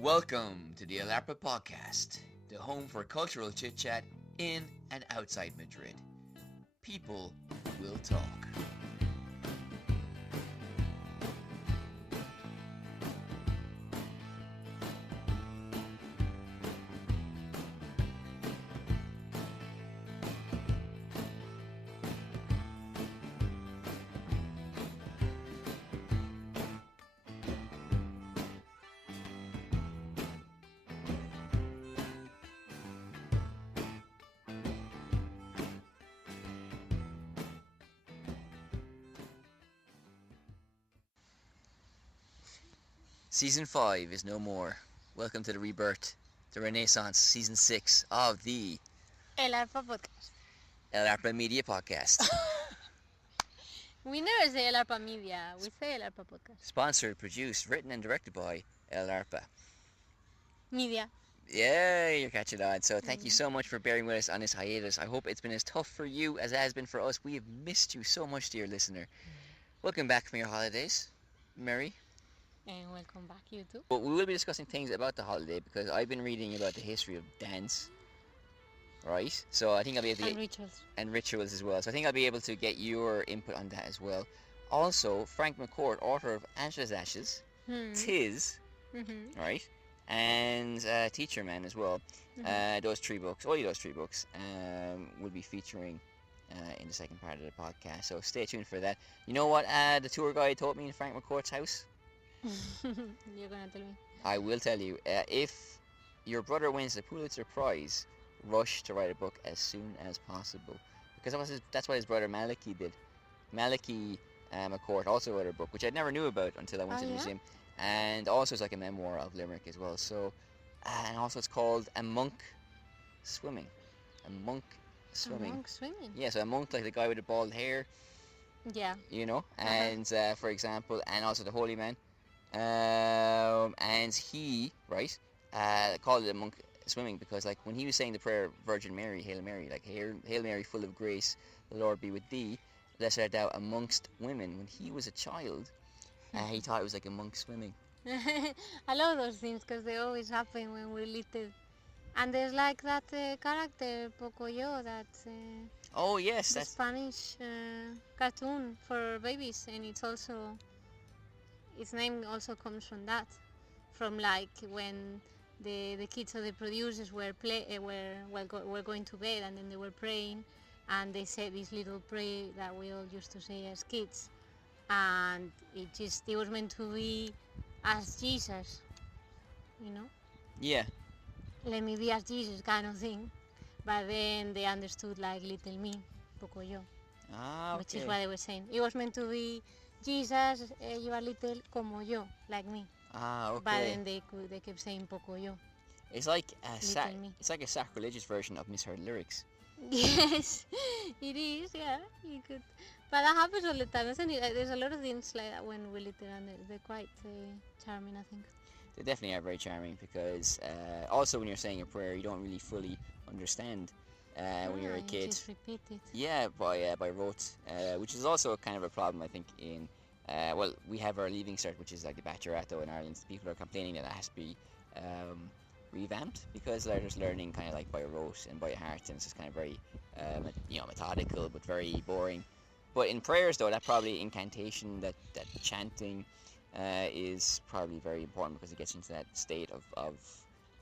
Welcome to the Arpa Podcast, the home for cultural chit-chat in and outside Madrid. People will talk. Season 5 is no more. Welcome to the rebirth, the renaissance, Season 6 of the El Arpa Podcast. Arpa Media Podcast. We never say El Arpa Media, we say El Arpa Podcast. Sponsored, produced, written and directed by El Arpa. Media. Yeah, you're catching on. So thank you so much for bearing with us on this hiatus. I hope it's been as tough for you as it has been for us. We have missed you so much, dear listener. Welcome back from your holidays. Mary. And welcome back, you too. But we will be discussing things about the holiday because I've been reading about the history of dance, right? So I think I'll be able to And rituals as well. So I think I'll be able to get your input on that as well. Also, Frank McCourt, author of Angela's Ashes, Tis, right, and Teacher Man as well. Those three books, only those three books, will be featuring in the second part of the podcast. So stay tuned for that. You know what? The tour guide told me in Frank McCourt's house. You're gonna tell me? I will tell you. If your brother wins the Pulitzer Prize, rush to write a book as soon as possible, because that's what his brother Maliki did. Maliki McCourt also wrote a book, which I never knew about until I went to the museum, and also it's like a memoir of Limerick as well. So, and also it's called A Monk Swimming. A monk swimming. A monk swimming. Yeah, so a monk, like the guy with the bald hair. Yeah. You know, and for example, and also the holy man. And he, right, called it a monk swimming because, like, when he was saying the prayer, Virgin Mary, Hail Mary, like, Hail Mary, full of grace, the Lord be with thee, blessed art thou amongst women. When he was a child, he thought it was like a monk swimming. I love those things because they always happen when we're little. And there's like that character, Pocoyo, that oh, yes, the that's Spanish cartoon for babies, and it's also... Its name also comes from that, from like when the kids or the producers were going to bed and then they were praying, and they said this little prayer that we all used to say as kids, and it was meant to be as Jesus, you know. Yeah. Let me be as Jesus kind of thing, but then they understood like little me, poco yo, which is what they were saying. It was meant to be Jesus, you are little como yo, like me. Okay. But then they kept saying poco yo. It's like a sacrilegious version of misheard lyrics. Yes, it is. Yeah, you could. But that happens all the time, isn't it? There's a lot of things like that when we're little, and they're quite charming, I think. They definitely are very charming because also when you're saying a prayer, you don't really fully understand. When you're a kid, just repeat it. Yeah, by rote, which is also kind of a problem, I think. In well, we have our Leaving Cert, which is like the Bachelorette in Ireland. People are complaining that it has to be revamped because they're just learning kind of like by rote and by heart, and it's just kind of very methodical but very boring. But in prayers, though, that probably incantation, that chanting, is probably very important because it gets into that state of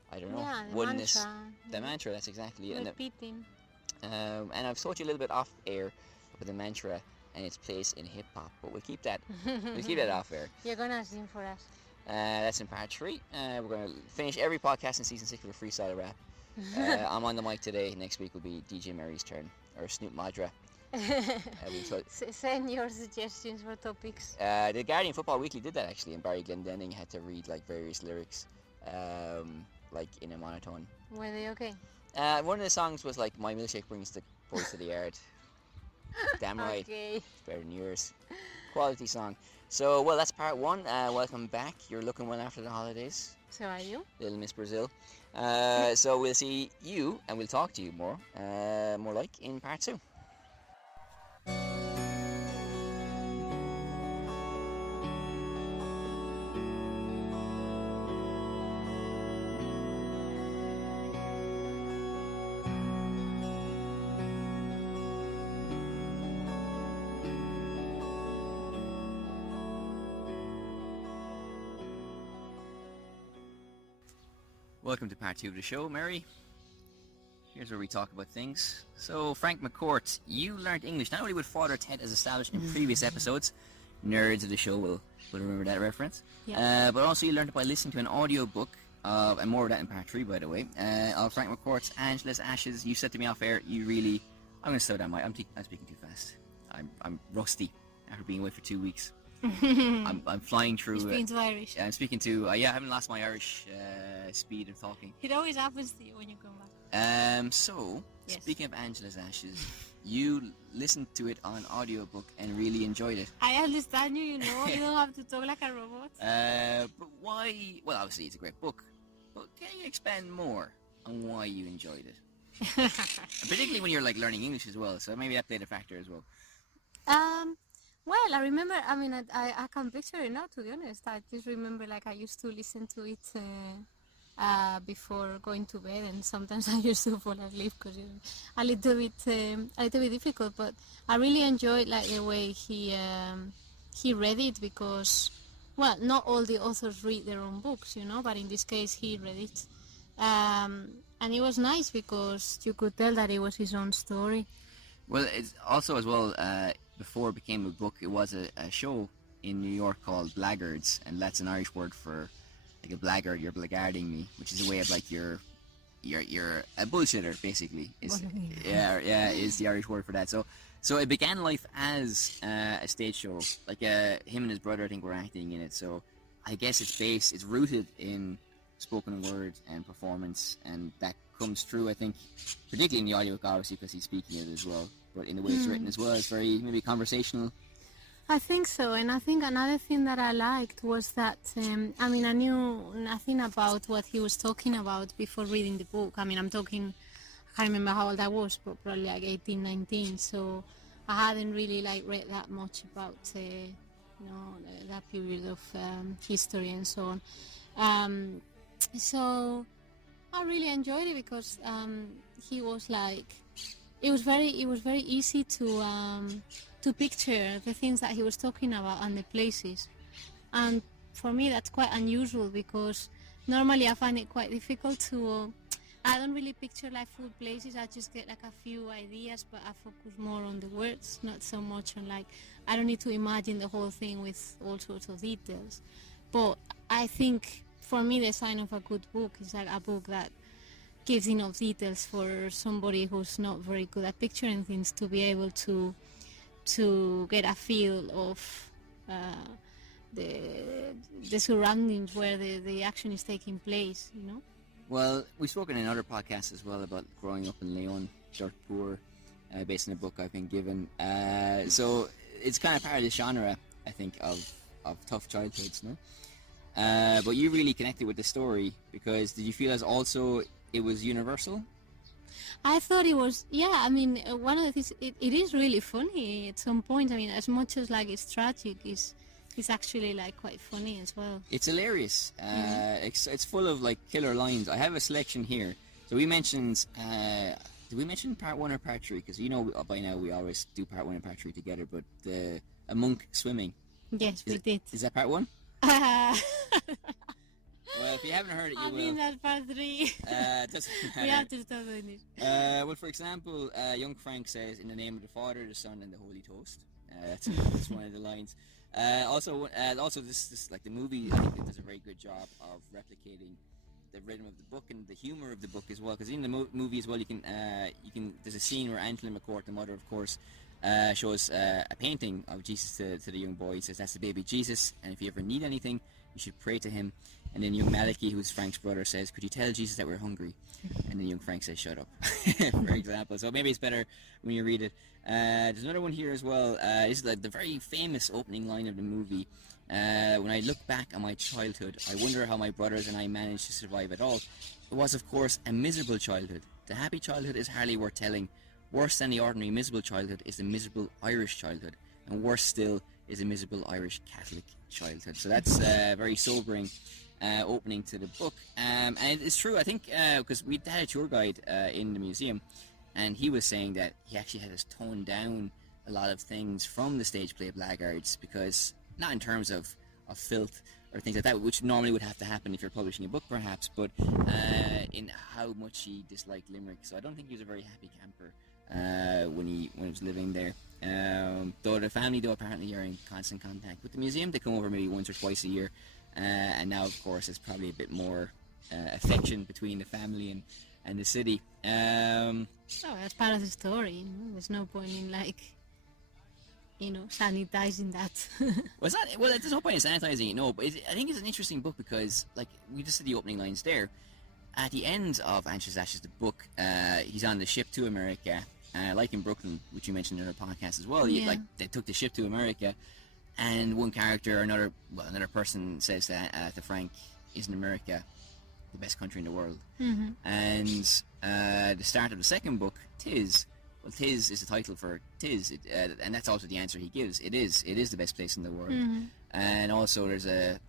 I don't know, oneness. Mantra. The mantra, that's exactly it. Repeating. And I've told you a little bit off air about the mantra and its place in hip hop, but we'll keep that off air. You're gonna sing for us. That's in part 3. We're gonna finish every podcast in season 6 with a freestyle rap. I'm on the mic today. Next week will be DJ Mary's turn, or Snoop Madra. Send your suggestions for topics. The Guardian Football Weekly did that actually, and Barry Glendenning had to read like various lyrics, like in a monotone. Were they okay? One of the songs was like, "My milkshake brings the boys to the yard." Damn right. Okay. It's better than yours. Quality song. So, well, that's part 1. Welcome back. You're looking well after the holidays. So are you? Little Miss Brazil. So we'll see you, and we'll talk to you more like in part 2. Welcome to part 2 of the show, Mary. Here's where we talk about things. So, Frank McCourt, you learned English not only with Father Ted as established in previous episodes, nerds of the show will remember that reference, but also you learned it by listening to an audio book, and more of that in part 3, by the way, of Frank McCourt's Angela's Ashes. You said to me off air, I'm going to slow down, I'm speaking too fast. I'm rusty after being away for 2 weeks. I'm flying through. You're speaking to Irish. I'm speaking to. I haven't lost my Irish speed of talking. It always happens to you when you come back. Speaking of Angela's Ashes, you listened to it on audiobook and really enjoyed it. I understand you. You don't have to talk like a robot. But why? Well, obviously it's a great book, but can you expand more on why you enjoyed it? Particularly when you're like learning English as well, so maybe that played a factor as well. Well, I remember, I can picture it now, to be honest. I just remember, like, I used to listen to it before going to bed, and sometimes I used to fall asleep because it's a little bit difficult, but I really enjoyed, like, the way he read it, because, well, not all the authors read their own books, but in this case he read it. And it was nice because you could tell that it was his own story. Well, it's also as well, before it became a book, it was a show in New York called Blackguards, and that's an Irish word for like a blackguard. You're blackguarding me, which is a way of like you're a bullshitter, basically. Is the Irish word for that. So it began life as a stage show. Like him and his brother, I think, were acting in it. So I guess it's rooted in spoken word and performance, and that comes through, I think, particularly in the audiobook, obviously, because he's speaking it as well. But in the way it's written as well, it's very maybe conversational. I think so, and I think another thing that I liked was that, I knew nothing about what he was talking about before reading the book. I can't remember how old I was, but probably like 18, 19, so I hadn't really read that much about, that period of history and so on. So I really enjoyed it because he was like, it was very easy to picture the things that he was talking about and the places, and for me that's quite unusual because normally I find it quite difficult to. I don't really picture like full places. I just get like a few ideas, but I focus more on the words, not so much on like I don't need to imagine the whole thing with all sorts of details. But I think for me the sign of a good book is like a book that gives enough details for somebody who's not very good at picturing things to be able to get a feel of the surroundings where the action is taking place, Well, we've spoken in other podcasts as well about growing up in Leon, dirt poor, based on a book I've been given. So it's kind of part of the genre, I think, of tough childhoods, no? But you really connected with the story because did you feel as also it was universal? I thought it was, one of the things, it is really funny at some point. As much as like it's tragic, it's actually like quite funny as well. It's hilarious. It's full of like killer lines. I have a selection here. So we mentioned, did we mention part 1 or part 3? Because by now we always do part 1 and part 3 together, but a monk swimming. Yes, we did. Is that part 1? Well, if you haven't heard it, you will. That's part 3. Doesn't matter. We have to stop doing this. Well, for example, young Frank says, "In the name of the Father, the Son, and the Holy Toast." That's one of the lines. Also, this like the movie, I think it does a very good job of replicating the rhythm of the book and the humor of the book as well. Because in the movie as well, you can there's a scene where Angela McCourt, the mother, of course, shows a painting of Jesus to the young boy. He says, "That's the baby Jesus, and if you ever need anything, you should pray to him." And then young Malachi, who's Frank's brother, says, "Could you tell Jesus that we're hungry?" And then young Frank says, "Shut up," for example. So maybe it's better when you read it. There's another one here as well. This is like the very famous opening line of the movie. When I look back on my childhood, I wonder how my brothers and I managed to survive at all. It was, of course, a miserable childhood. The happy childhood is hardly worth telling. Worse than the ordinary miserable childhood is the miserable Irish childhood. And worse still is a miserable Irish Catholic childhood. So that's very sobering opening to the book. And it's true, I think, because we had a tour guide in the museum, and he was saying that he actually had to tone down a lot of things from the stage play Blackguards, because not in terms of of filth or things like that, which normally would have to happen if you're publishing a book, perhaps. But in how much he disliked Limerick, so I don't think he was a very happy camper when he was living there. Though the family, though, apparently are in constant contact with the museum. They come over maybe once or twice a year, and now, of course, there's probably a bit more affection between the family and the city. Oh, that's part of the story. You know? There's no point in sanitizing that. Well, there's no point in sanitizing it, no. But I think it's an interesting book because, like, we just said the opening lines there. At the end of Ashes, the book, he's on the ship to America. Like in Brooklyn, which you mentioned in our podcast as well. Yeah. Like, they took the ship to America, and one character, another person says that to Frank, "Isn't America the best country in the world?" Mm-hmm. And the start of the second book, Tis. Well, Tis is the title for Tis, and that's also the answer he gives. It is the best place in the world. Mm-hmm. And also, there's a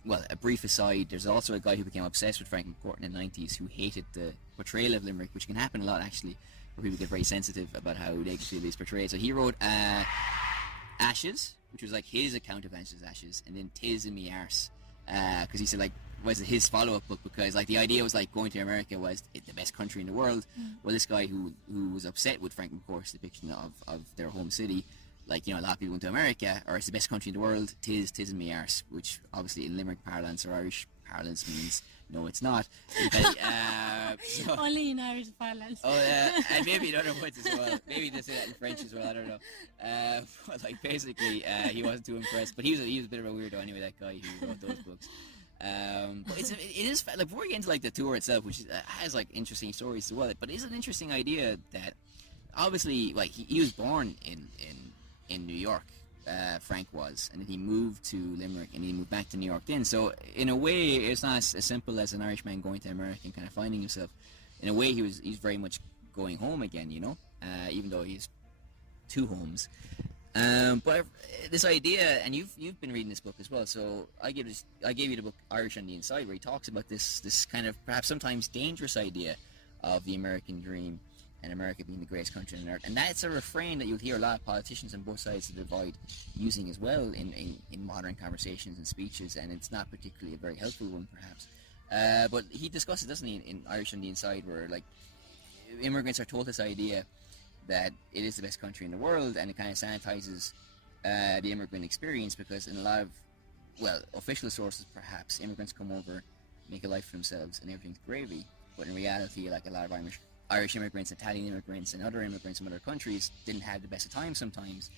brief aside. There's also a guy who became obsessed with Frank McCourt in the 90s, who hated the portrayal of Limerick, which can happen a lot actually, where people get very sensitive about how negatively it's portrayed. So he wrote Ashes, which was like his account of Ashes, and then Tis in Me Arse, because he said, like, was it his follow-up book, because like the idea was like going to America was the best country in the world. Well, this guy who was upset with Frank McCourt's depiction of their home city, like, you know, a lot of people went to America, or it's the best country in the world, tis in me arse, which obviously in Limerick parlance or Irish parlance means no, it's not. So, only in Irish parlance. And maybe in other words as well. Maybe they say that in French as well, I don't know. But like, basically, he wasn't too impressed, but he was a bit of a weirdo anyway, that guy who wrote those books. But it is like, before we get into like the tour itself, which has like interesting stories as well, but it's an interesting idea that obviously, like, he was born in New York, Frank was, and then he moved to Limerick and he moved back to New York then. So in a way, it's not as simple as an Irishman going to America and kind of finding himself. In a way, he's very much going home again, you know, even though he's two homes. But this idea, and you've been reading this book as well, so I gave you the book Irish on the Inside, where he talks about this kind of perhaps sometimes dangerous idea of the American dream and America being the greatest country on earth. And that's a refrain that you'll hear a lot of politicians on both sides of the divide using as well in modern conversations and speeches, and it's not particularly a very helpful one, perhaps. But he discusses, doesn't he, in Irish on the Inside, where like immigrants are told this idea that it is the best country in the world, and it kind of sanitizes the immigrant experience, because in a lot of, well, official sources perhaps, immigrants come over, make a life for themselves, and everything's gravy. But in reality, like a lot of Irish immigrants, Italian immigrants, and other immigrants from other countries didn't have the best of times sometimes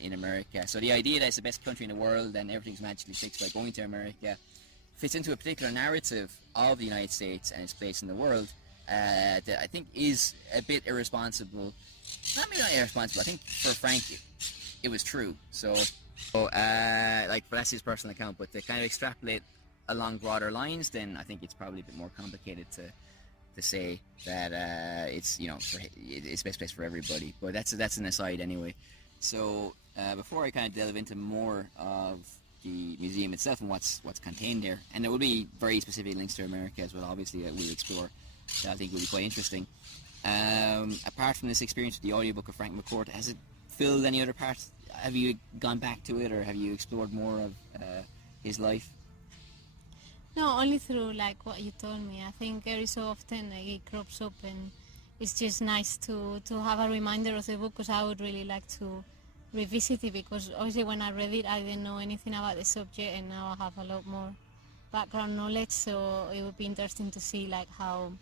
in America. So the idea that it's the best country in the world and everything's magically fixed by going to America fits into a particular narrative of the United States and its place in the world that I think is a bit irresponsible. Not maybe not irresponsible. I think for Frank, it was true. So like, that's his personal account. But to kind of extrapolate along broader lines, then I think it's probably a bit more complicated to say that it's, you know, it's best place for everybody. But that's an aside anyway. So before I kind of delve into more of the museum itself and what's contained there, and there will be very specific links to America as well, obviously, that we'll explore, that I think will be quite interesting. Apart from this experience with the audiobook of Frank McCourt, has it filled any other parts? Have you gone back to it, or have you explored more of his life? No, only through like what you told me. I think every so often it crops up, and it's just nice to have a reminder of the book, because I would really like to revisit it, because obviously when I read it I didn't know anything about the subject, and now I have a lot more background knowledge, so it would be interesting to see like how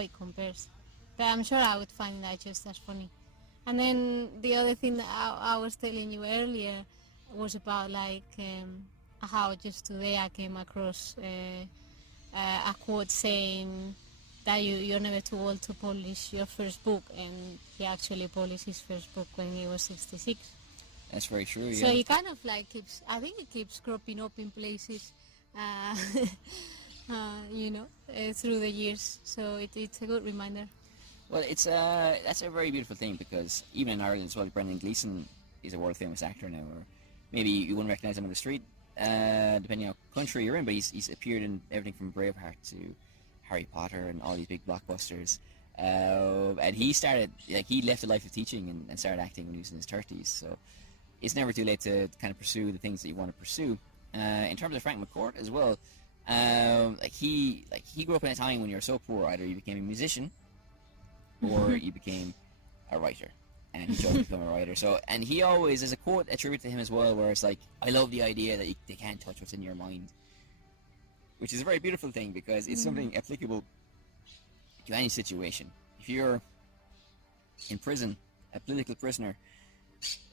it compares. But I'm sure I would find that just as funny. And then the other thing that I was telling you earlier was about like how just today I came across a quote saying that you're never too old to publish your first book, and he actually published his first book when he was 66. That's very true, yeah. So it kind of like keeps cropping up in places, you know, through the years. So it's a good reminder. Well, that's a very beautiful thing, because even in Ireland as well, Brendan Gleeson is a world famous actor now, or maybe you wouldn't recognise him on the street, depending on what country you're in, but he's appeared in everything from Braveheart to Harry Potter and all these big blockbusters. And he left a life of teaching and started acting when he was in his 30s. So it's never too late to kind of pursue the things that you want to pursue. in terms of Frank McCourt as well, he grew up in a time when you're so poor, either you became a musician or you became a writer, and he chose to become a writer. So, and he always, there's a quote attributed to him as well, where it's like, I love the idea that they can't touch what's in your mind, which is a very beautiful thing, because it's something applicable to any situation. If you're in prison, a political prisoner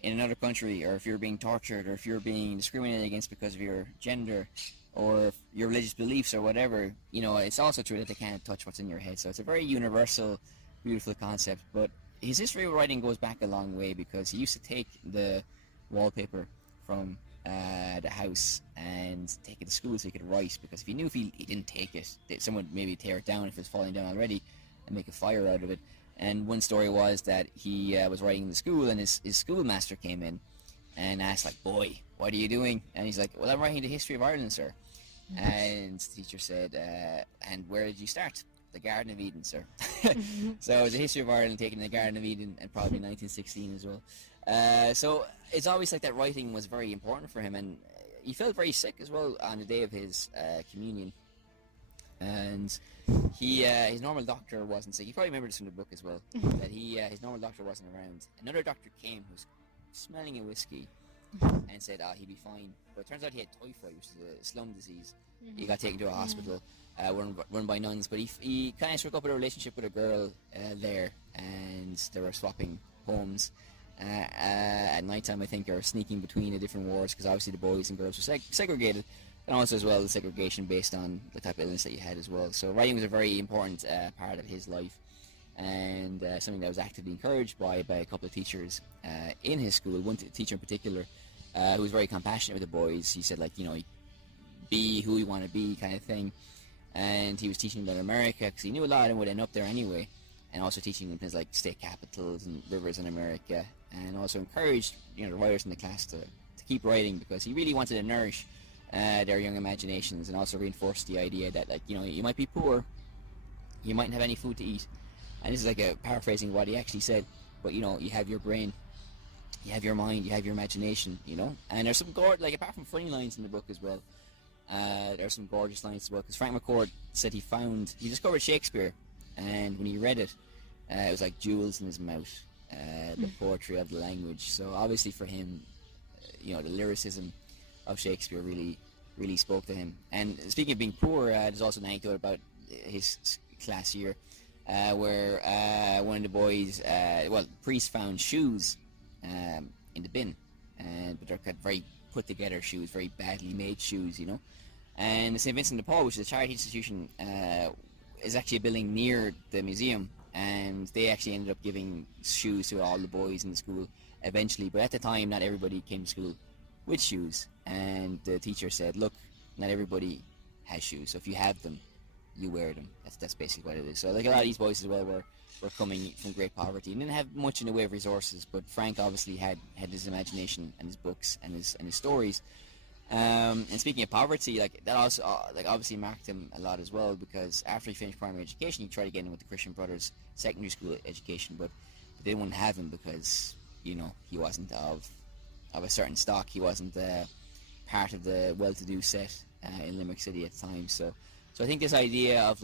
in another country, or if you're being tortured, or if you're being discriminated against because of your gender or your religious beliefs or whatever, it's also true that they can't touch what's in your head. So it's a very universal, beautiful concept. But his history of writing goes back a long way, because he used to take the wallpaper from the house and take it to school so he could write, because if he knew if he didn't take it, someone would maybe tear it down if it was falling down already and make a fire out of it. And one story was that he was writing in the school, and his schoolmaster came in and asked, like, boy, what are you doing? And he's like, well, I'm writing the history of Ireland, sir. And the teacher said, and where did you start? The Garden of Eden, sir. So it was a history of Ireland taken in the Garden of Eden, and probably 1916 as well. So it's always like that writing was very important for him, and he felt very sick as well on the day of his communion. And his normal doctor wasn't sick. You probably remember this from the book as well, that his normal doctor wasn't around. Another doctor came who was smelling a whiskey and said, he'd be fine. But it turns out he had typhoid, which is a slum disease. He got taken to a hospital run by nuns, but he kind of struck up a relationship with a girl there, and they were swapping homes at night time, I think, or sneaking between the different wards, because obviously the boys and girls were segregated, and also as well the segregation based on the type of illness that you had as well. So writing was a very important part of his life, and something that was actively encouraged by a couple of teachers in his school. One teacher in particular who was very compassionate with the boys. He said, like, be who you want to be, kind of thing. And he was teaching them in America, because he knew a lot of them would end up there anyway, and also teaching them things like state capitals and rivers in America, and also encouraged the writers in the class to keep writing, because he really wanted to nourish their young imaginations, and also reinforce the idea that, like, you might be poor, you mightn't have any food to eat, and this is like a paraphrasing what he actually said, but you have your brain, you have your mind, you have your imagination, and there's some like, apart from funny lines in the book as well, there are some gorgeous lines as well, because Frank McCourt said he discovered Shakespeare, and when he read it, it was like jewels in his mouth, the poetry of the language. So obviously for him, the lyricism of Shakespeare really, really spoke to him. And speaking of being poor, there's also an anecdote about his class year, where one of the boys, the priest found shoes in the bin, but they're kind of very put together shoes, very badly made shoes, And the St. Vincent de Paul, which is a charity institution, is actually a building near the museum, and they actually ended up giving shoes to all the boys in the school eventually. But at the time, not everybody came to school with shoes, and the teacher said, look, not everybody has shoes, so if you have them, you wear them. That's basically what it is. So like a lot of these boys as well were coming from great poverty and didn't have much in the way of resources, but Frank obviously had his imagination and his books and his stories. And speaking of poverty, like that also obviously marked him a lot as well, because after he finished primary education, he tried to get in with the Christian Brothers secondary school education, but they didn't have him because he wasn't of a certain stock. He wasn't part of the well-to-do set in Limerick City at the time. So I think this idea of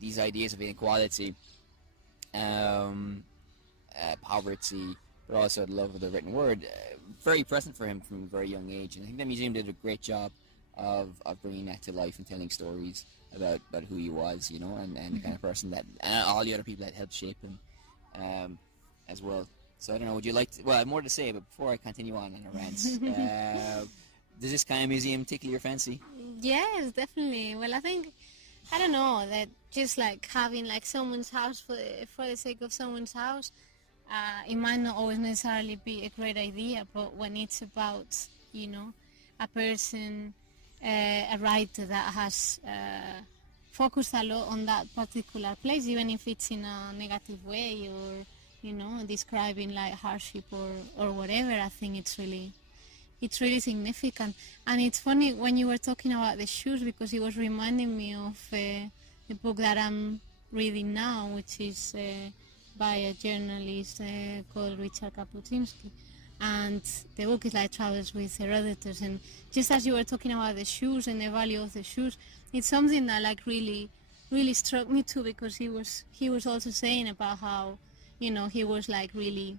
these ideas of inequality, poverty, but also the love of the written word, very present for him from a very young age. And I think the museum did a great job of bringing that to life and telling stories about who he was, and the kind of person that, and all the other people that helped shape him as well. So I don't know, would you like to, well, I have more to say, but before I continue on a rant, does this kind of museum tickle your fancy? Yes, definitely. Well, I don't know, that just like having like someone's house for the sake of someone's house, it might not always necessarily be a great idea, but when it's about, a person, a writer that has focused a lot on that particular place, even if it's in a negative way or, describing like hardship or whatever, I think it's really significant. And it's funny when you were talking about the shoes, because it was reminding me of the book that I'm reading now, which is by a journalist called Richard Kapuscinski. and the book is like travels with Herodotus. And just as you were talking about the shoes and the value of the shoes, it's something that like really struck me too, because he was also saying about how, he was like really,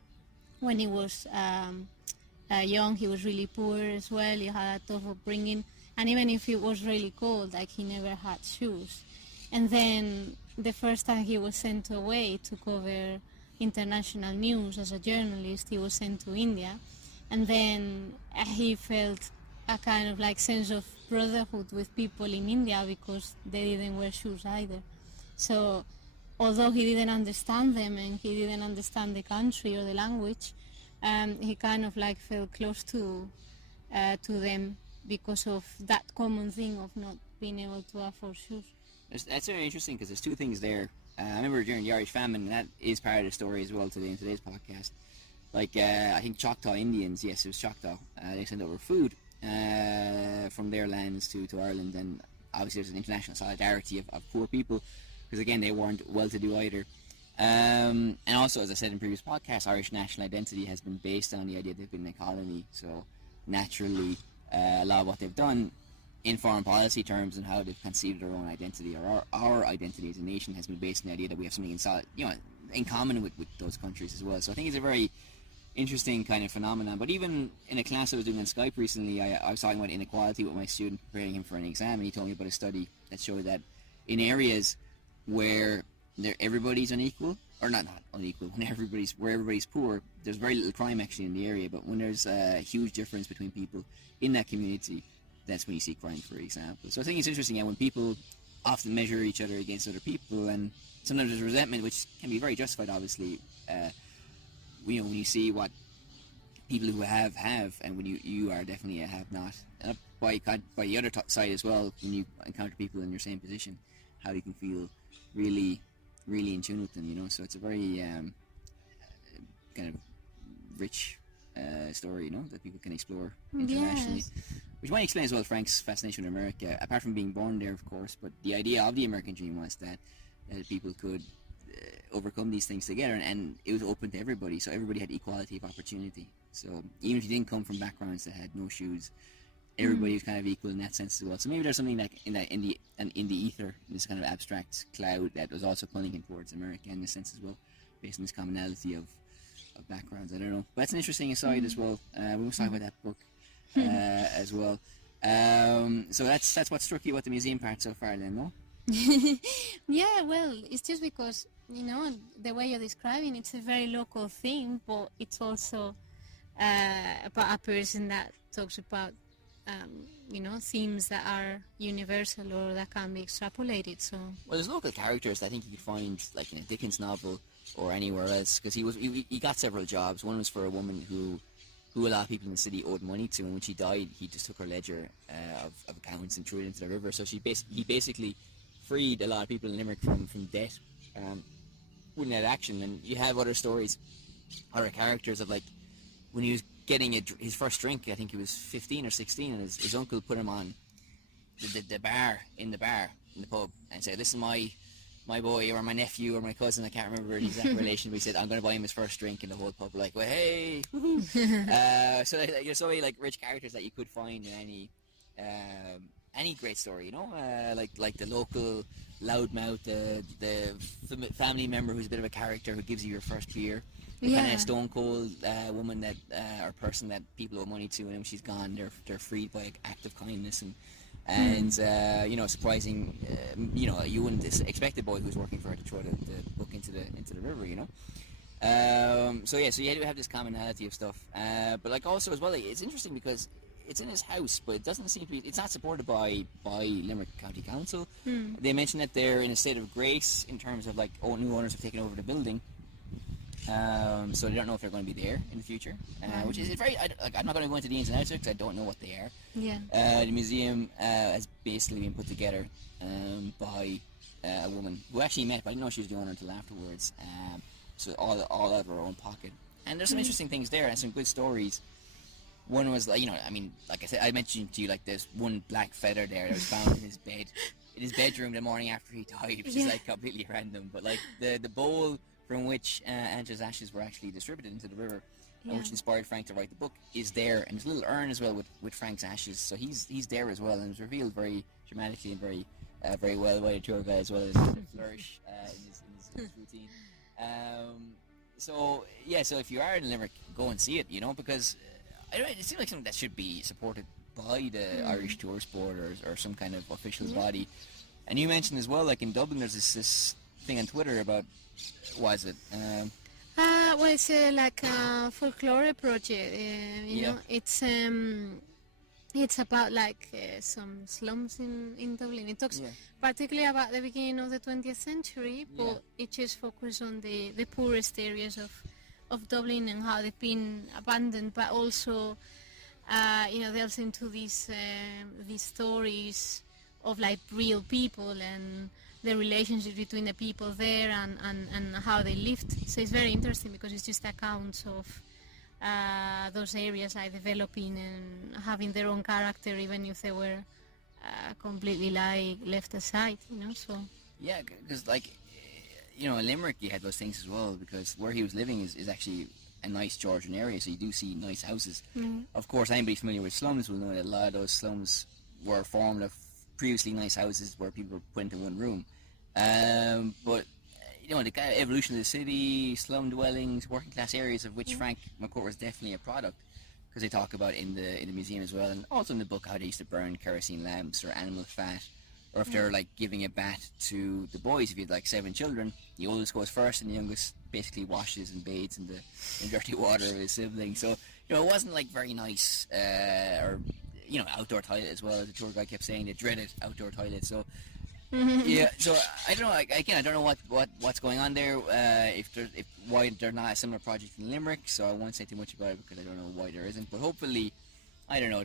when he was young, he was really poor as well. He had a tough upbringing, and even if it was really cold, like he never had shoes. And then the first time he was sent away to cover international news as a journalist, he was sent to India, and then he felt a kind of like sense of brotherhood with people in India because they didn't wear shoes either. So although he didn't understand them and he didn't understand the country or the language, he kind of like felt close to them because of that common thing of not being able to afford shoes. That's very interesting because there's two things there. I remember during the Irish famine, and that is part of the story as well today in today's podcast. Like, I think Choctaw Indians, yes, it was Choctaw, they sent over food from their lands to Ireland, and obviously there's an international solidarity of poor people, because again, they weren't well-to-do either. And also, as I said in previous podcasts, Irish national identity has been based on the idea they've been a colony, so naturally, a lot of what they've done in foreign policy terms and how they've conceived their own identity, or our identity as a nation, has been based on the idea that we have something in common with those countries as well. So I think it's a very interesting kind of phenomenon. But even in a class I was doing on Skype recently, I was talking about inequality with my student, preparing him for an exam, and he told me about a study that showed that in areas where everybody's unequal, or not unequal, where everybody's poor, there's very little crime actually in the area. But when there's a huge difference between people in that community, that's when you see crime, for example. So I think it's interesting when people often measure each other against other people, and sometimes there's resentment, which can be very justified, obviously. When you see what people who have, and when you are definitely a have-not. And by the other side as well, when you encounter people in your same position, how you can feel really, really in tune with them, So it's a very kind of rich story, that people can explore internationally. Yes. Which might explain as well Frank's fascination with America, apart from being born there, of course. But the idea of the American dream was that people could overcome these things together, and it was open to everybody, so everybody had equality of opportunity. So even if you didn't come from backgrounds that had no shoes, everybody was kind of equal in that sense as well. So maybe there's something like in the ether, in this kind of abstract cloud, that was also pulling him towards America in this sense as well, based on this commonality of backgrounds. I don't know, but that's an interesting aside as well. We must talk about that book as well. So that's what struck you about the museum part so far, then, no? Yeah, well, it's just because the way you're describing, it's a very local thing, but it's also about a person that talks about themes that are universal or that can be extrapolated. So there's local characters that I think you could find like in a Dickens novel or anywhere else, because he got several jobs. One was for a woman who a lot of people in the city owed money to, and when she died, he just took her ledger of accounts and threw it into the river. So he basically freed a lot of people in Limerick from debt with that action. And you have other stories, other characters of like when he was getting his first drink, I think he was 15 or 16, and his uncle put him on the bar in the pub and said, "This is my boy or my nephew or my cousin." I can't remember the exact relation, but he said, "I'm going to buy him his first drink," and the whole pub were like, "Well, hey!" So there's so many like rich characters that you could find in any great story, like the local loudmouth, the family member who's a bit of a character who gives you your first beer, the kind of stone cold woman that or person that people owe money to, and when she's gone, they're freed by act of kindness, and surprising, you wouldn't expect a boy who's working for her to throw the book into the river, so you do have this commonality of stuff, but like also as well, it's interesting because it's in his house, but it doesn't seem to be. It's not supported by Limerick County Council. They mentioned that they're in a state of grace in terms of like new owners have taken over the building. So they don't know if they're going to be there in the future, which is very. I'm not going to go into the ins and outs because I don't know what they are. Yeah. The museum has basically been put together by a woman who actually met, but I didn't know she was the owner until afterwards. So all out of her own pocket, and there's some interesting things there and some good stories. One was like, like I said, I mentioned to you, like there's one black feather there that was found in his bedroom the morning after he died, which is like completely random. But like the bowl from which Angela's ashes were actually distributed into the river Yeah. which inspired Frank to write the book, is there, and there's a little urn as well with Frank's ashes. So he's there as well, and it was revealed very dramatically and very well by the tour guide as well as a flourish in his routine. So if you are in Limerick, go and see it. Because I don't know, it seems like something that should be supported by the Irish Tourist Board or some kind of official body. And you mentioned as well, like in Dublin, there's this thing on Twitter about, what is it? Well, it's like a folklore project. You know, it's about like some slums in Dublin. It talks particularly about the beginning of the 20th century, but it just focuses on the poorest areas of Dublin and how they've been abandoned, but also delves into these stories of like real people and the relationship between the people there and how they lived. So it's very interesting because it's just accounts of those areas like developing and having their own character, even if they were completely like left aside. So because in Limerick you had those things as well, because where he was living is actually a nice Georgian area, so you do see nice houses. Of course, anybody familiar with slums will know that a lot of those slums were formed of previously nice houses where people were put into one room. But the kind of evolution of the city, slum dwellings, working class areas, of which Frank McCourt was definitely a product, because they talk about in the museum as well, and also in the book how they used to burn kerosene lamps or animal fat, or if they're like giving a bath to the boys. If you had like 7 children, the oldest goes first, and the youngest basically washes and bathes in the dirty water of his siblings. So it wasn't like very nice, or outdoor toilet as well, as the tour guide kept saying, the dreaded outdoor toilet. So so I don't know. Again, I don't know what's going on there. Why they're not a similar project in Limerick. So I won't say too much about it because I don't know why there isn't. But hopefully, I don't know,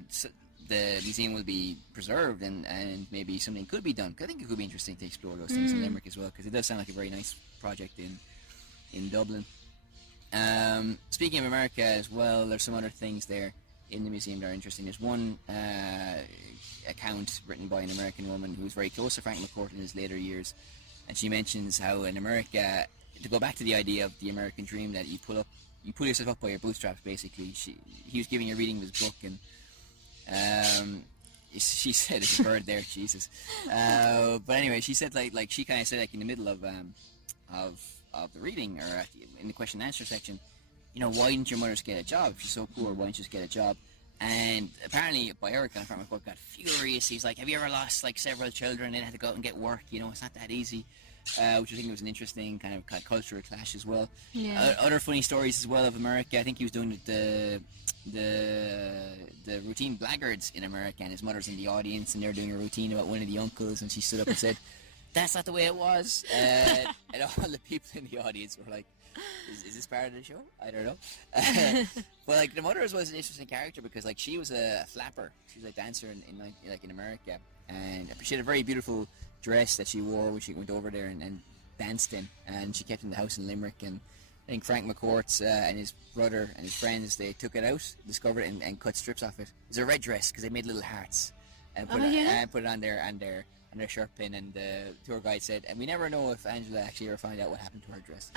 the museum will be preserved and maybe something could be done. Cause I think it could be interesting to explore those things in Limerick as well, because it does sound like a very nice project in Dublin. Speaking of America as well, there's some other things there in the museum that are interesting. There's one account written by an American woman who was very close to Frank McCourt in his later years, and she mentions how in America, to go back to the idea of the American dream, that you pull yourself up by your bootstraps basically. He was giving a reading of his book, and she said, "It's a bird there, Jesus." But anyway, she said like she kind of said, like, in the middle of the reading, or in the question and answer section, why didn't your mothers get a job? If you're so poor, why didn't you just get a job? And apparently, by her account, Frank McCourt got furious. He's like, "Have you ever lost like several children and had to go out and get work? It's not that easy." Which I think was an interesting kind of cultural clash as well. Other funny stories as well of America. I think he was doing the routine Blackguards in America, and his mother's in the audience, and they're doing a routine about one of the uncles, and she stood up and said, "That's not the way it was." And all the people in the audience were like, is this part of the show? I don't know. But like the mother was an interesting character, because like she was a flapper. She was a dancer in America, and she had a very beautiful dress that she wore when she went over there and danced in, and she kept in the house in Limerick. And I think Frank McCourt and his brother and his friends, they took it out, discovered it, and cut strips off it. It was a red dress because they made little hearts and put it on their shirt pin. And the tour guide said, and we never know if Angela actually ever found out what happened to her dress.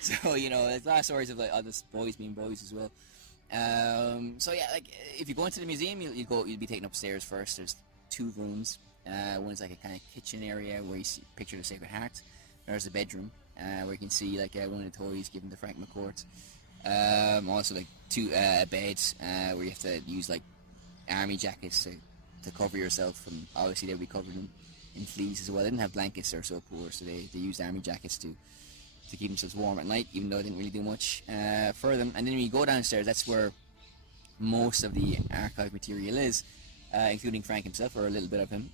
So there's a lot of stories of like other boys being boys as well. So yeah, like if you go into the museum, you'll be taken upstairs first. There's 2 rooms. One's like a kind of kitchen area where you picture the Sacred Heart. There's a bedroom where you can see like one of the toys given to Frank McCourt. Also like 2 beds where you have to use like army jackets to cover yourself, and obviously they'll be covered in fleece as well. They didn't have blankets, they're so poor, so they used army jackets to keep themselves warm at night, even though it didn't really do much for them. And then when you go downstairs, that's where most of the archive material is, including Frank himself, or a little bit of him.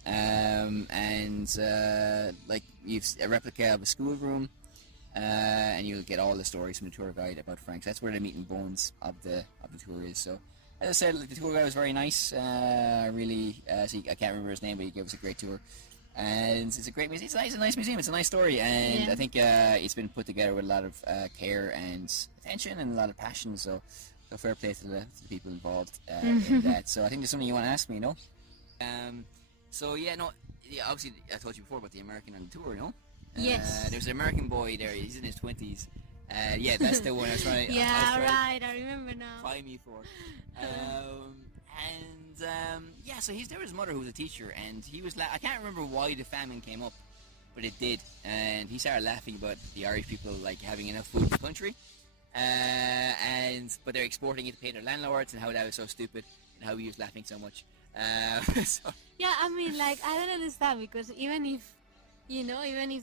Like you've a replica of a schoolroom, and you'll get all the stories from the tour guide about Frank. So that's where the meat and bones of the tour is. So as I said, the tour guide was very nice. Really, I can't remember his name, but he gave us a great tour. And it's a great museum. It's a nice museum. It's a nice story, and I think it's been put together with a lot of care and attention and a lot of passion. So fair play to the people involved in that. So I think there's something you want to ask me, obviously I told you before about the American on the tour, Yes. There's an American boy there. He's in his 20s, Yeah, that's the one I was trying to... Yeah, right, I remember now. Try me for. Yeah, so there was his mother who was a teacher, and he was I can't remember why the famine came up, but it did, and he started laughing about the Irish people like having enough food in the country, but they're exporting it to pay their landlords, and how that was so stupid, and how he was laughing so much. So. Yeah, I mean, like, I don't understand, because even if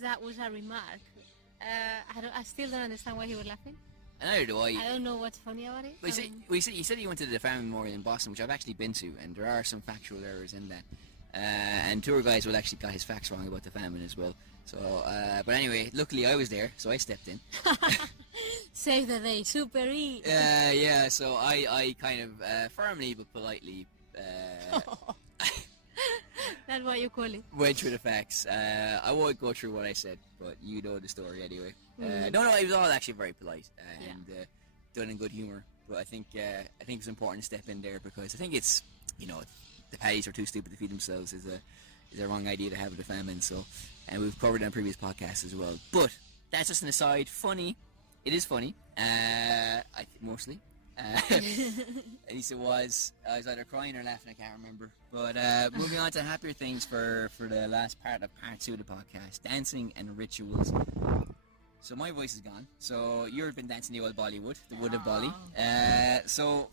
that was a remark, I still don't understand why he was laughing. Neither do I. I don't know what's funny about it. But he said he went to the famine memorial in Boston, which I've actually been to, and there are some factual errors in that. And tour guys will actually got his facts wrong about the famine as well. So, but anyway, luckily I was there, so I stepped in. Save the day, Super E. Yeah, so I kind of firmly but politely That's what you call it. went through the facts. I won't go through what I said, but you know the story anyway. No, it was all actually very polite and done in good humour. But I think it's important to step in there, because I think it's, the paddies are too stupid to feed themselves is a wrong idea to have with the famine. So, and we've covered it on previous podcasts as well. But that's just an aside. Funny, it is funny. Mostly. At least it was. I was either crying or laughing, I can't remember. But moving on to happier things for the last part of part 2 of the podcast, dancing and rituals. So my voice is gone. So you've been dancing the old Bollywood, the wood of Bolly. So,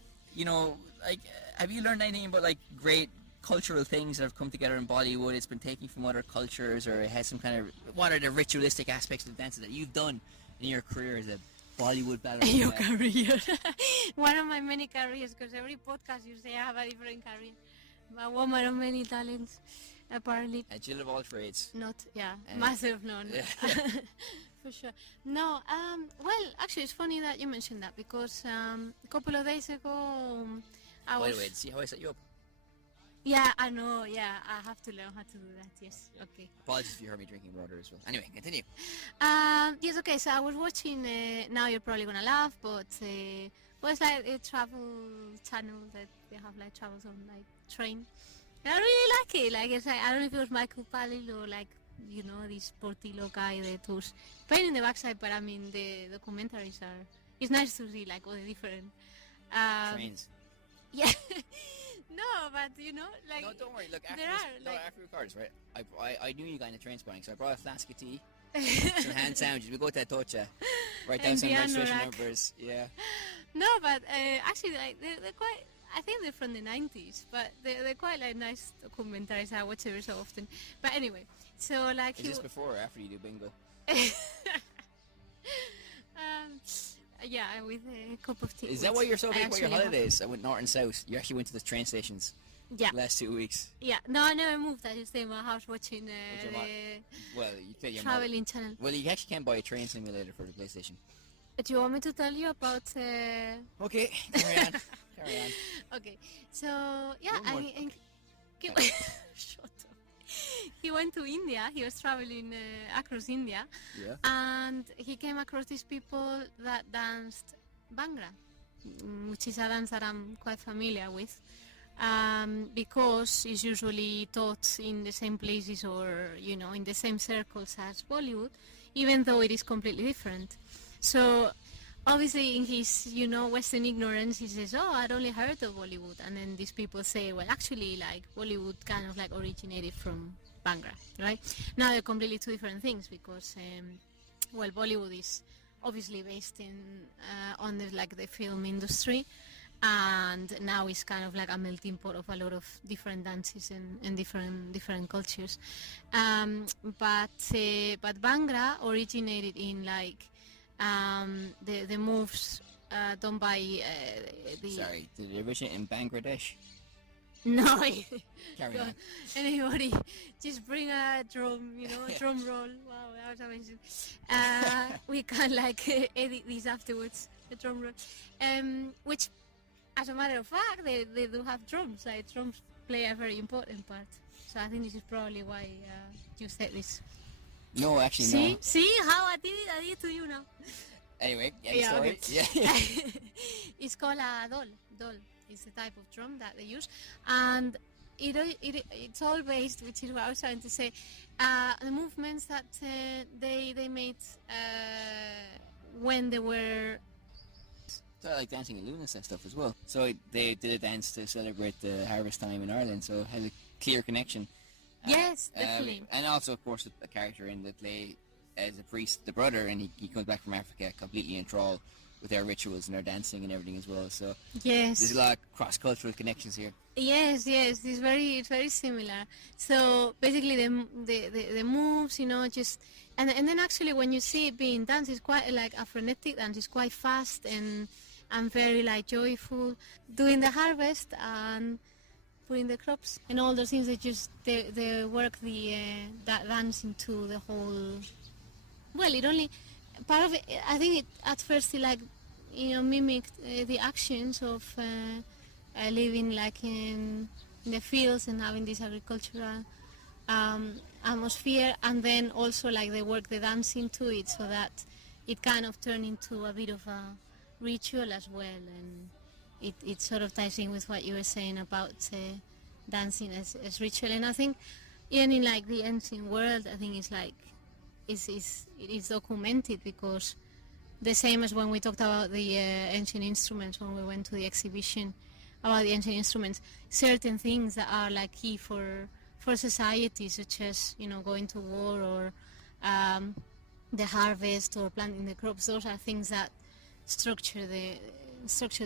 have you learned anything about like great cultural things that have come together in Bollywood? It's been taken from other cultures, or it has some kind of... What are the ritualistic aspects of the dances that you've done in your career as a Bollywood ballerina? Your career. One of my many careers, because every podcast you say I have a different career. A woman of many talents, apparently. A Jill of all trades. Not, massive none. For sure. No, well, actually, it's funny that you mentioned that, because a couple of days ago, I was... By the way, see how I set you up? Yeah, I know, I have to learn how to do that, yes, okay. Apologies if you heard me drinking water as well. Anyway, continue. Yes, okay, so I was watching, now you're probably gonna laugh, but it's like a travel channel that they have like travels on like train. And I really like it, like it's like, I don't know if it was Michael Palin or like, this Portillo guy that was pain in the backside, but I mean the documentaries it's nice to see like all the different trains. Yeah. No, but like... No, don't worry, look, after we record this, right, I knew you got into train spotting, so I brought a flask of tea, some hand sandwiches, we go to Atocha, write down some registration numbers, yeah. No, but actually, like, they're quite... I think they're from the 90s, but they're quite like nice documentaries. I watch every so often. But anyway, so like... Is this before or after you do bingo? Yeah, with a cup of tea. Is that why you're so big about your holidays? I went north and south. You actually went to the train stations. Yeah. Last 2 weeks. Yeah. No, I never moved. I just stayed in my house watching well, you play your traveling channel. Well, you actually can buy a train simulator for the PlayStation. Do you want me to tell you about... Okay, carry on. Carry on. Okay, so, yeah, shut up. He went to India. He was traveling across India, and he came across these people that danced Bhangra, which is a dance that I'm quite familiar with, because it's usually taught in the same places or in the same circles as Bollywood, even though it is completely different. So obviously in his Western ignorance, he says, oh, I'd only heard of Bollywood, and then these people say, well, actually, like, Bollywood kind of like originated from Bhangra, right? Now they're completely two different things, because Bollywood is obviously based on the film industry, and now it's kind of like a melting pot of a lot of different dances and different cultures. But Bhangra originated in like the moves done by the... Sorry, did it originate in Bangladesh? No. Carry on. Anybody, just bring a drum, drum roll. Wow, that was amazing. We can like edit these afterwards, the drum roll. Which, as a matter of fact, they do have drums. Like, drums play a very important part. So I think this is probably why you said this. No, actually, no. See how I did it? I did it to you now. Anyway, sorry. Okay. Yeah. It's called a dol. Dol is the type of drum that they use, and it's all based, which is what I was trying to say. The movements that they made when they were. So I like dancing in Lunas and stuff as well. So they did a dance to celebrate the harvest time in Ireland, so it had a clear connection. Yes, definitely. And also, of course, a character in the play as a priest, the brother, and he comes back from Africa completely enthralled with their rituals and their dancing and everything as well. So Yes. there's a lot of cross-cultural connections here. Yes, it's very similar. So basically, the moves, just and then actually when you see it being dance, it's quite like a frenetic dance. It's quite fast and very like joyful, doing the harvest and putting the crops and all those things. They work that dance into the whole. Well, it only part of it. I think it at first it like mimicked the actions of. Living like in the fields and having this agricultural atmosphere, and then also like they work the dance into it so that it kind of turned into a bit of a ritual as well, and it sort of ties in with what you were saying about dancing as ritual. And I think even in like the ancient world, I think it's like it is documented, because the same as when we talked about the ancient instruments when we went to the exhibition about the ancient instruments, certain things that are like key for society, such as going to war or the harvest or planting the crops. Those are things that structure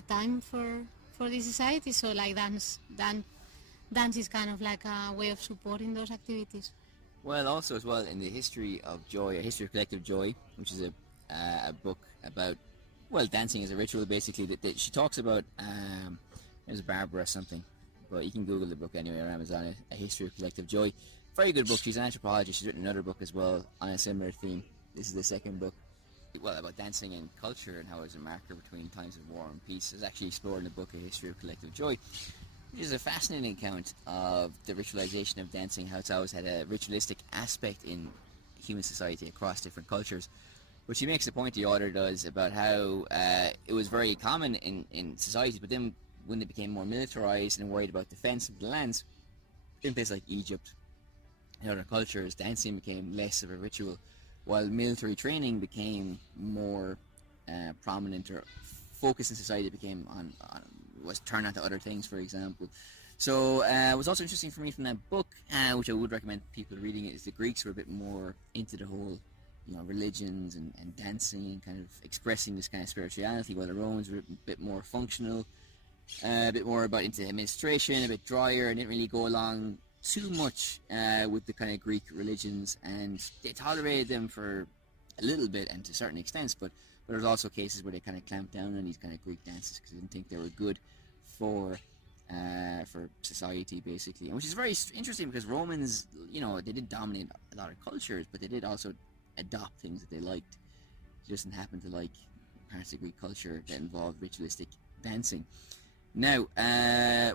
time for the society. So like dance is kind of like a way of supporting those activities. Well, also as well in the history of joy, a history of collective joy, which is a book about dancing as a ritual. Basically, that she talks about. It was Barbara something, but you can Google the book anyway on Amazon, A History of Collective Joy. Very good book. She's an anthropologist. She's written another book as well on a similar theme. This is the second book. Well, about dancing and culture and how it's a marker between times of war and peace. It's actually explored in the book A History of Collective Joy, which is a fascinating account of the ritualization of dancing, how it's always had a ritualistic aspect in human society across different cultures. But she makes a point, the author does, about how it was very common in society, but then when they became more militarized and worried about defense of the lands, in places like Egypt and other cultures, dancing became less of a ritual, while military training became more prominent, or focus in society became was turned onto other things, for example. So it was also interesting for me from that book, which I would recommend people reading it, is the Greeks were a bit more into the whole religions and dancing and kind of expressing this kind of spirituality, while the Romans were a bit more functional, a bit more about into administration, a bit drier, and didn't really go along too much with the kind of Greek religions, and they tolerated them for a little bit and to certain extents, but there's also cases where they kind of clamped down on these kind of Greek dances because they didn't think they were good for society, basically. And which is very interesting, because Romans, they did dominate a lot of cultures, but they did also adopt things that they liked. They just didn't happen to like parts of Greek culture that involved ritualistic dancing. Now,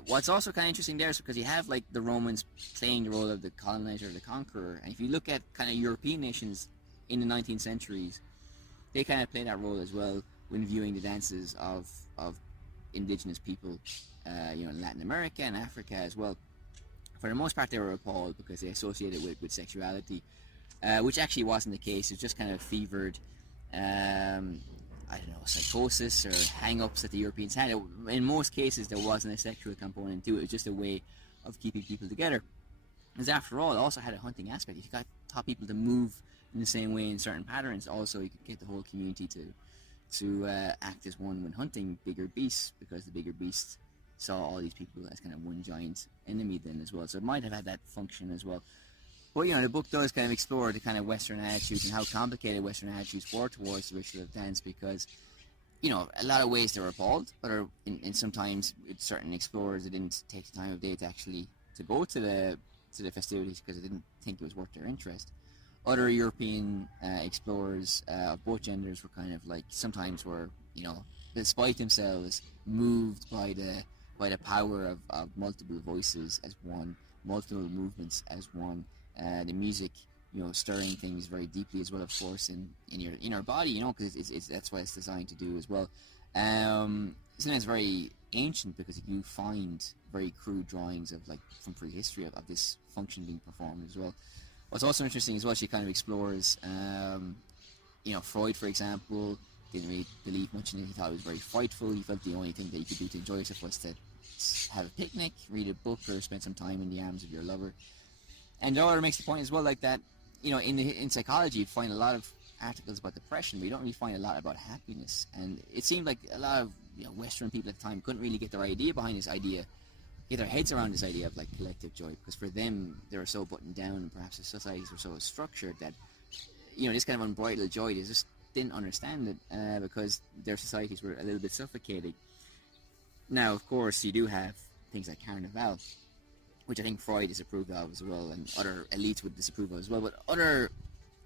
what's also kind of interesting there is because you have like the Romans playing the role of the colonizer, the conqueror, and if you look at kind of European nations in the 19th centuries, they kind of play that role as well when viewing the dances of indigenous people, in Latin America and Africa as well. For the most part, they were appalled because they associated it with sexuality, which actually wasn't the case. It was just kind of fevered, psychosis or hang-ups that the Europeans had. In most cases, there wasn't a sexual component to it. It was just a way of keeping people together. Because after all, it also had a hunting aspect. If you taught people to move in the same way in certain patterns, also you could get the whole community to act as one when hunting bigger beasts, because the bigger beasts saw all these people as kind of one giant enemy then as well. So it might have had that function as well. But the book does kind of explore the kind of Western attitudes and how complicated Western attitudes were towards the ritual of dance, because a lot of ways they were appalled, but in sometimes certain explorers, they didn't take the time of day to go to the festivities because they didn't think it was worth their interest. Other European explorers of both genders were kind of like, sometimes were, despite themselves, moved by the power of multiple voices as one, multiple movements as one, the music, stirring things very deeply as well, of course, in your body, because that's what it's designed to do as well. Sometimes very ancient, because you find very crude drawings of from prehistory of this function being performed as well. What's also interesting as well, she kind of explores, Freud, for example, didn't really believe much in it. He thought it was very frightful. He felt the only thing that you could do to enjoy yourself was to have a picnic, read a book, or spend some time in the arms of your lover. And the author makes the point as well, like that, in psychology, you find a lot of articles about depression, but you don't really find a lot about happiness. And it seemed like a lot of Western people at the time couldn't really get their heads around this idea of like collective joy, because for them they were so buttoned down, and perhaps the societies were so structured that this kind of unbridled joy, they just didn't understand it, because their societies were a little bit suffocating. Now, of course, you do have things like Carnival, which I think Freud disapproved of as well, and other elites would disapprove of as well, but other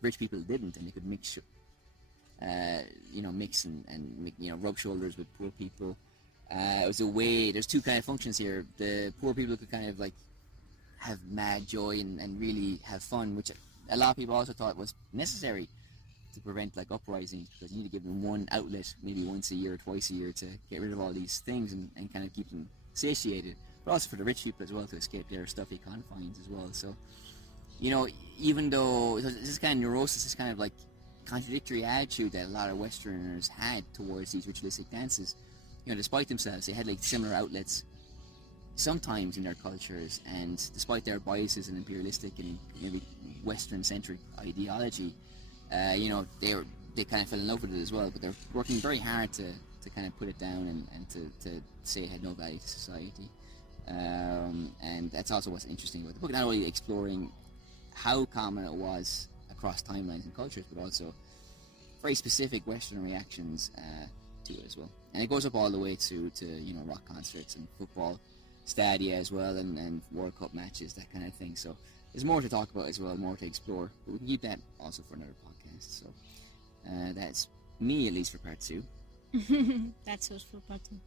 rich people didn't, and they could mix and rub shoulders with poor people. It was a way. There's two kind of functions here. The poor people could kind of like have mad joy and really have fun, which a lot of people also thought was necessary to prevent like uprisings, because you need to give them one outlet, maybe once a year or twice a year, to get rid of all these things and kind of keep them satiated. But also for the rich people as well, to escape their stuffy confines as well. So, even though this kind of neurosis, this kind of like contradictory attitude that a lot of Westerners had towards these ritualistic dances, despite themselves, they had like similar outlets sometimes in their cultures, and despite their biases and imperialistic and maybe Western-centric ideology, they kind of fell in love with it as well. But they're working very hard to kind of put it down and to say it had no value to society. And that's also what's interesting about the book, not only exploring how common it was across timelines and cultures, but also very specific Western reactions to it as well. And it goes up all the way to rock concerts and football stadia as well, and World Cup matches, that kind of thing. So there's more to talk about as well, more to explore, but we can keep that also for another podcast. So that's me, at least, for part 2. That's us for part 2.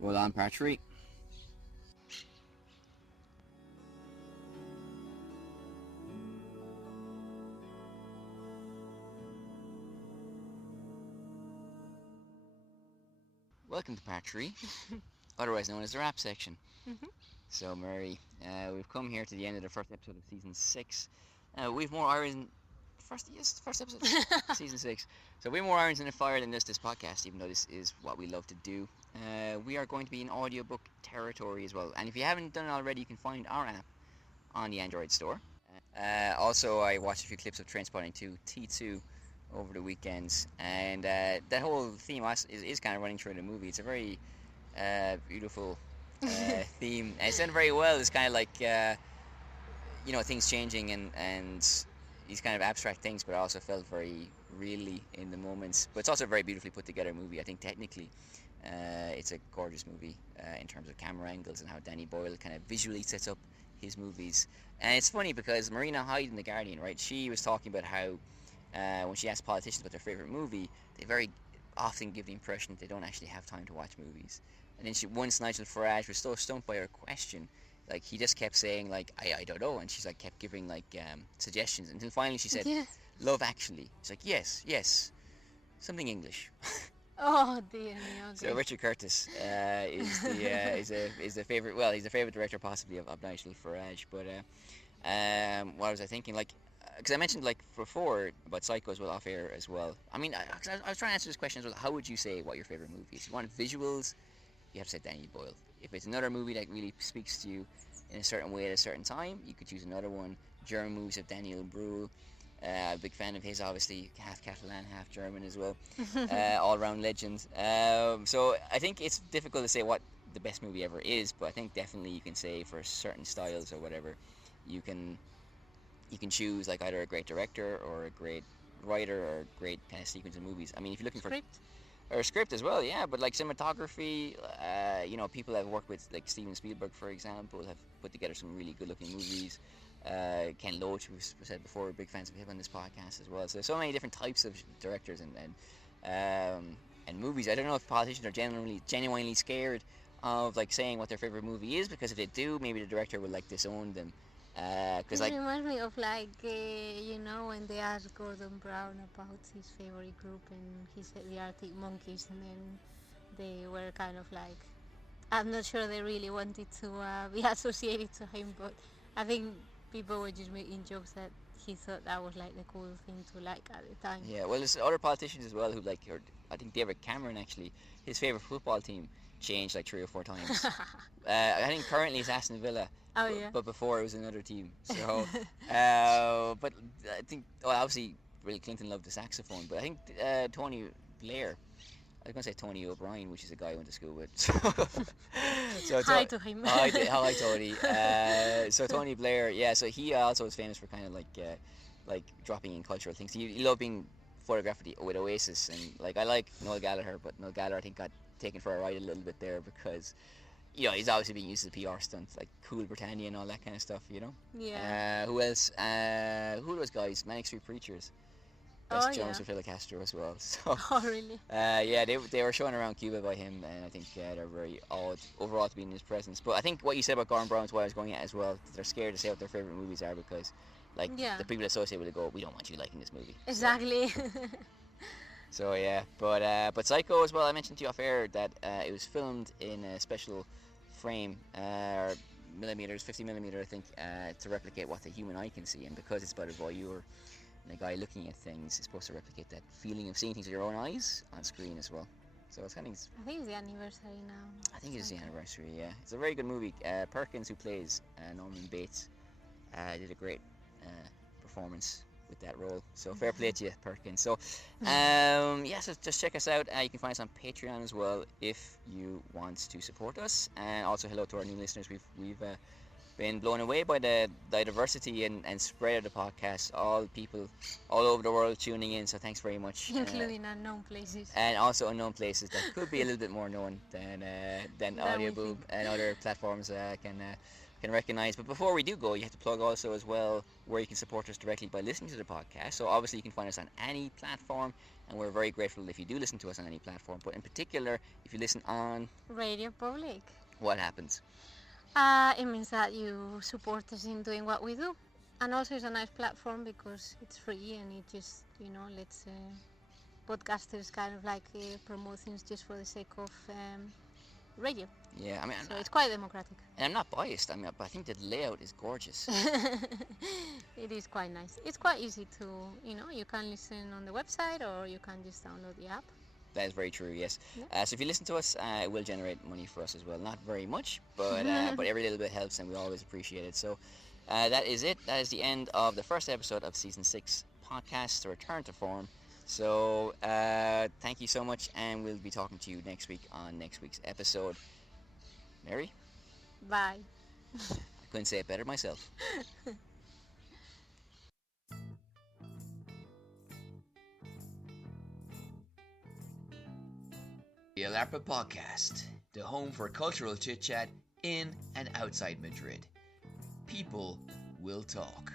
Well, on part 3. Welcome to part 3, otherwise known as the rap section. Mm-hmm. So, Mary, we've come here to the end of the first episode of season 6. We've more irons. First episode, season 6. So we have more irons in the fire than this podcast, even though this is what we love to do. We are going to be in audiobook territory as well. And if you haven't done it already, you can find our app on the Android store. Also, I watched a few clips of Trainspotting 2 T2 over the weekends, and that whole theme is kind of running through the movie. It's a very beautiful theme, and it's done very well. It's kind of like things changing and these kind of abstract things, but I also felt very really in the moments. But it's also a very beautifully put together movie. I think technically it's a gorgeous movie in terms of camera angles and how Danny Boyle kind of visually sets up his movies. And it's funny because Marina Hyde in The Guardian, right, she was talking about how when she asks politicians about their favourite movie, they very often give the impression that they don't actually have time to watch movies. And then once Nigel Farage was so stumped by her question, like he just kept saying like I don't know, and she's like kept giving like suggestions until finally she said, Yeah. Love Actually. She's like yes, something English. Oh dear me. Okay. So Richard Curtis is the favorite. Well, he's the favorite director possibly of Nigel Farage. But what was I thinking? Like, because I mentioned like before about Psycho as well off air as well. I mean, I was trying to answer this question as well. How would you say what your favorite movie is? If you want visuals, you have to say Danny Boyle. If it's another movie that really speaks to you in a certain way at a certain time, you could choose another one. German movies of Daniel Brühl. Big fan of his, obviously, half Catalan, half German as well. All-round legend. So I think it's difficult to say what the best movie ever is, but I think definitely you can say for certain styles or whatever, you can choose like either a great director or a great writer or a great kind of sequence of movies. I mean, if you're looking for or a script as well, yeah, but like cinematography, people that have worked with like Steven Spielberg, for example, have put together some really good-looking movies. Ken Loach, who said before, we're big fans of him on this podcast as well. So there's so many different types of directors and movies. I don't know if politicians are genuinely scared of like saying what their favorite movie is, because if they do, maybe the director will like disown them. It reminds me of like when they asked Gordon Brown about his favorite group, and he said the Arctic Monkeys, and then they were kind of like, I'm not sure they really wanted to be associated to him, but I think people were just making jokes that he thought that was like the cool thing to like at the time. Yeah, well, there's other politicians as well who like, or I think David Cameron actually, his favorite football team changed like 3 or 4 times. I think currently it's Aston Villa, Oh yeah. but before it was another team. So, but I think, well, obviously, Bill Clinton loved the saxophone, but I think Tony Blair. I was going to say Tony O'Brien, which is a guy I went to school with. So Hi to him. Hi, Tony. So Tony Blair, yeah. So he also was famous for kind of like dropping in cultural things. He loved being photographed with Oasis, and like I like Noel Gallagher, but Noel Gallagher I think got taken for a ride a little bit there because he's obviously being used as a PR stunt, like Cool Britannia and all that kind of stuff. Yeah. Who else? Who are those guys? Manic Street Preachers. Best Jones Yeah. with Fidel Castro as well. So, Oh really? yeah, they were showing around Cuba by him, and I think they're very odd overall to be in his presence. But I think what you said about Gordon Brown is what I was going at as well. They're scared to say what their favorite movies are because, like, Yeah. the people associated with it go, we don't want you liking this movie. Exactly. So yeah, but Psycho as well. I mentioned to you off air that it was filmed in a special frame, or millimeters, 50 millimeter, I think, to replicate what the human eye can see, and because it's about a voyeur. And a guy looking at things is supposed to replicate that feeling of seeing things with your own eyes on screen as well. So it's kind of. I think it's the anniversary now. I think it is the anniversary. Yeah, it's a very good movie. Perkins, who plays Norman Bates, did a great performance with that role. So fair play to you, Perkins. So, so just check us out. You can find us on Patreon as well if you want to support us. And also hello to our new listeners. We've been blown away by the diversity and spread of the podcast. All people all over the world tuning in, so thanks very much. Including unknown places. And also unknown places that could be a little bit more known than Audio we Boom think. and other platforms can recognize. But before we do go, you have to plug also as well where you can support us directly by listening to the podcast. So obviously you can find us on any platform, and we're very grateful if you do listen to us on any platform. But in particular, if you listen on Radio Public. what happens? It means that you support us in doing what we do. And also it's a nice platform because it's free and it just, lets podcasters kind of like promote things just for the sake of radio. Yeah, I mean, So it's quite democratic. and I'm not biased. I mean, but I think the layout is gorgeous. It is quite nice. It's quite easy to, you can listen on the website or you can just download the app. That is very true, yes. Yeah. So if you listen to us, it will generate money for us as well. Not very much, but but every little bit helps, and we always appreciate it. So that is it. That is the end of the first episode of Season 6 podcast, The Return to Form. So thank you so much, and we'll be talking to you next week on next week's episode. Mary? Bye. I couldn't say it better myself. The Arpa Podcast, the home for cultural chit-chat in and outside Madrid. People will talk.